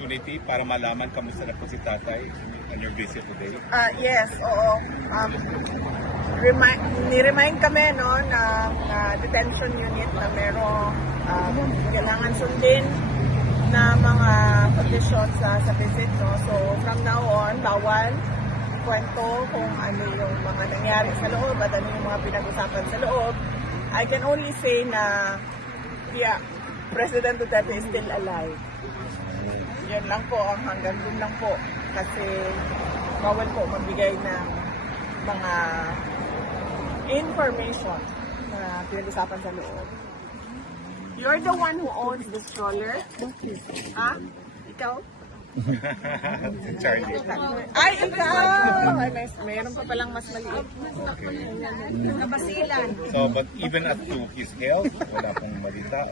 opportunity para malaman kamusta na po si tatay on your visit today? Yes, oo. Ni-remind kami no, ng detention unit na merong kailangan sundin na mga conditions sa visit. No? So from now on, bawal kwento kung ano yung mga nangyari sa loob at ano yung mga pinag-usapan sa loob. I can only say na President Duterte is still alive. Yan lang po, hanggang dun lang po. Kasi bawal po magbigay ng mga information na pinag-usapan sa loob. You're the one who owns the stroller? Ha? Ikaw? Si Charlie. Ay, ikaw! Ay, mayroon pa palang mas maliit. Nabasilan. So, but even as to his health, wala pong malita.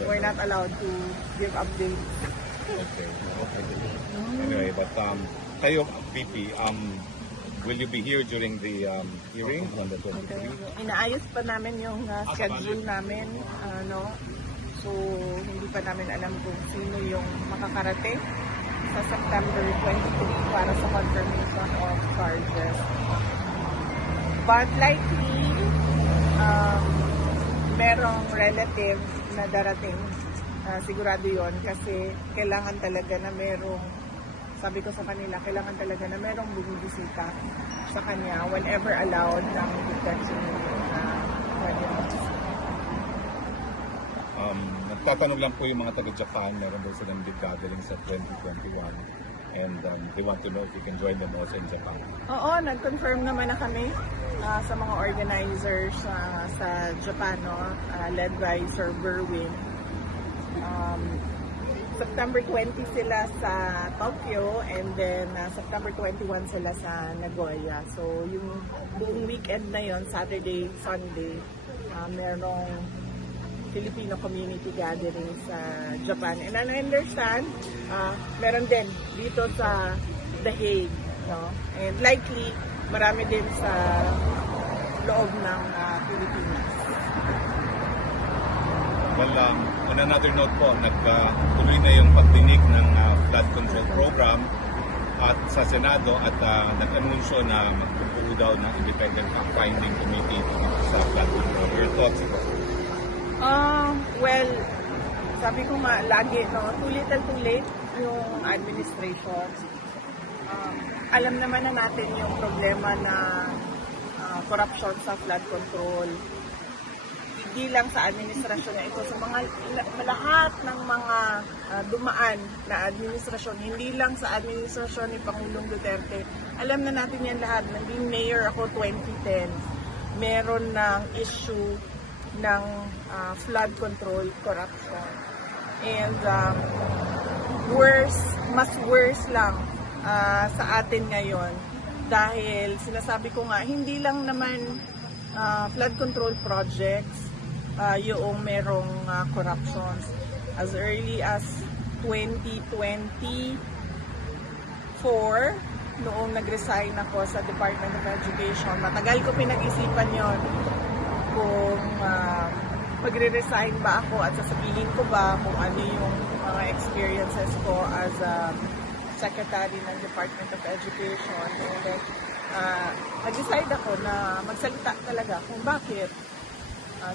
We're not allowed to give updates. Okay. Anyway, but kayo, VP, will you be here during the hearing on the 23? Inaayos pa namin yung schedule namin, no? So, hindi pa namin alam kung sino yung makakarating sa September 23 para sa confirmation of charges. But likely, merong relative na darating. Sigurado yon kasi kailangan talaga na merong, sabi ko sa kanila, kailangan talaga na merong bumibisita sa kanya whenever allowed ng detention unit na pwede mag-isita. Nagtatanong lang po yung mga taga-Japan, meron daw silang big gathering sa 2021 and they want to know if you can join them also in Japan. Oo, nag-confirm naman na kami sa mga organizers sa Japan, no? Led by Sir Berwin. September 20 sila sa Tokyo and then September 21 sila sa Nagoya. So yung buong weekend na yon, Saturday, Sunday, merong Filipino community gathering sa Japan. And I understand, meron din dito sa The Hague. No? And likely, marami din sa loob ng Pilipinas. Well, on another note po, nagtuloy na yung pagdinig ng flood control program at sa Senado at nag-anunsyo na magpupuo daw ng independent fact-finding committee sa flood control. Your thoughts ito? Well, sabi ko nga lagi, no, too little too late yung administration. Alam naman na natin yung problema na corruption sa flood control. Hindi lang sa administrasyon na ito, sa mga lahat ng mga dumaan na administrasyon, hindi lang sa administrasyon ni Pangulong Duterte. Alam na natin yan lahat. Naging mayor ako 2010. Meron ng issue ng flood control corruption. And mas worse lang sa atin ngayon dahil sinasabi ko nga, hindi lang naman flood control projects yung merong corruptions. As early as 2024, noong nag-resign ako sa Department of Education, matagal ko pinag-isipan yon kung magre-resign ba ako at sasabihin ko ba kung ano yung mga experiences ko as a secretary ng Department of Education. And then, nag-decide ako na magsalita talaga kung bakit.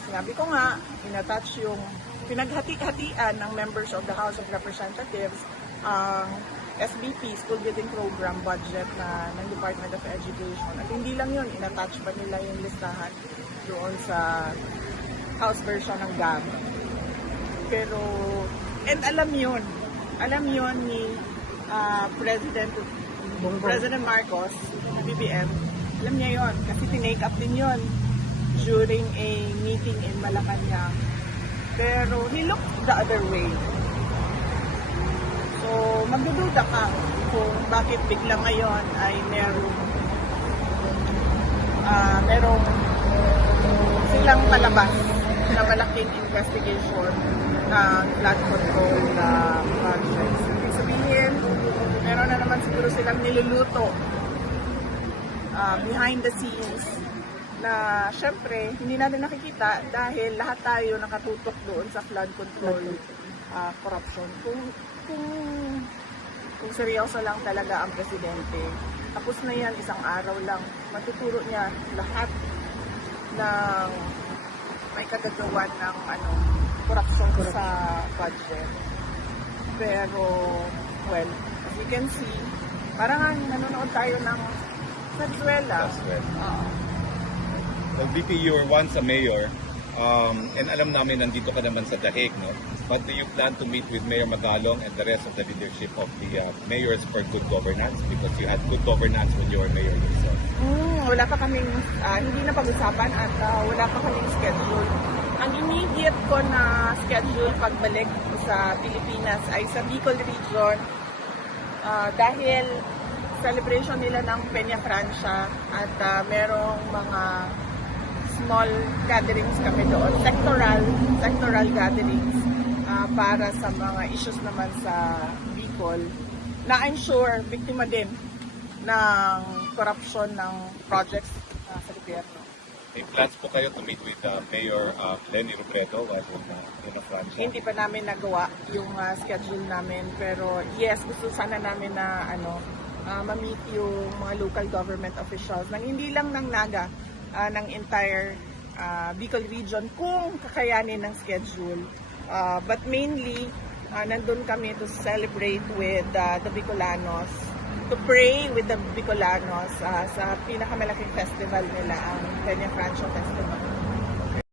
Sinabi ko nga, in-attach yung pinaghati-hatian ng members of the House of Representatives ang SBP, School Building Program budget ng Department of Education. At hindi lang yun, in-attach pa nila yung listahan doon sa House version ng GAM. Pero, and alam yun ni President Marcos, ng BBM, alam niya yun, kasi tinake up din yun during a meeting in Malacanang. Pero, he looked the other way. So, magdududa ka kung bakit bigla ngayon ay merong silang palabas na malaking investigation ng flood control projects. Ibig sabihin, meron na naman siguro silang niluluto behind the scenes na syempre hindi natin nakikita dahil lahat tayo nakatutok doon sa flood control corruption. Kung kung seryoso lang talaga ang presidente, tapos na yan, isang araw lang, matuturo niya lahat ng may kagagawan ng corruption sa budget. Pero, well, as you can see, parang nanonood tayo ng Venezuela. That's right. Oo. Well, VP, you were once a mayor, and alam namin nandito ka naman sa The Hague, no? But do you plan to meet with Mayor Magalong and the rest of the leadership of the mayors for good governance? Because you had good governance when you were mayor yourself. Wala pa kaming, hindi na pag-usapan at wala pa kaming schedule. Ang immediate ko na schedule pagbalik sa Pilipinas ay sa Bicol Region dahil celebration nila ng Peña Francia at merong mga small gatherings kami doon, sectoral gatherings para sa mga issues naman sa Bicol na I'm sure biktima din ng corruption ng projects sa gobyerno. May plans po kayo to meet with Mayor Lenny Robredo while in Francia? Hindi pa namin nagawa yung schedule namin pero yes, gusto sana namin na ma-meet yung mga local government officials ng hindi lang ng Naga, ng entire Bicol region kung kakayanin ng schedule. But mainly, nandun kami to celebrate with the Bicolanos, to pray with the Bicolanos sa pinakamalaking festival nila, ang Peña Francia Festival.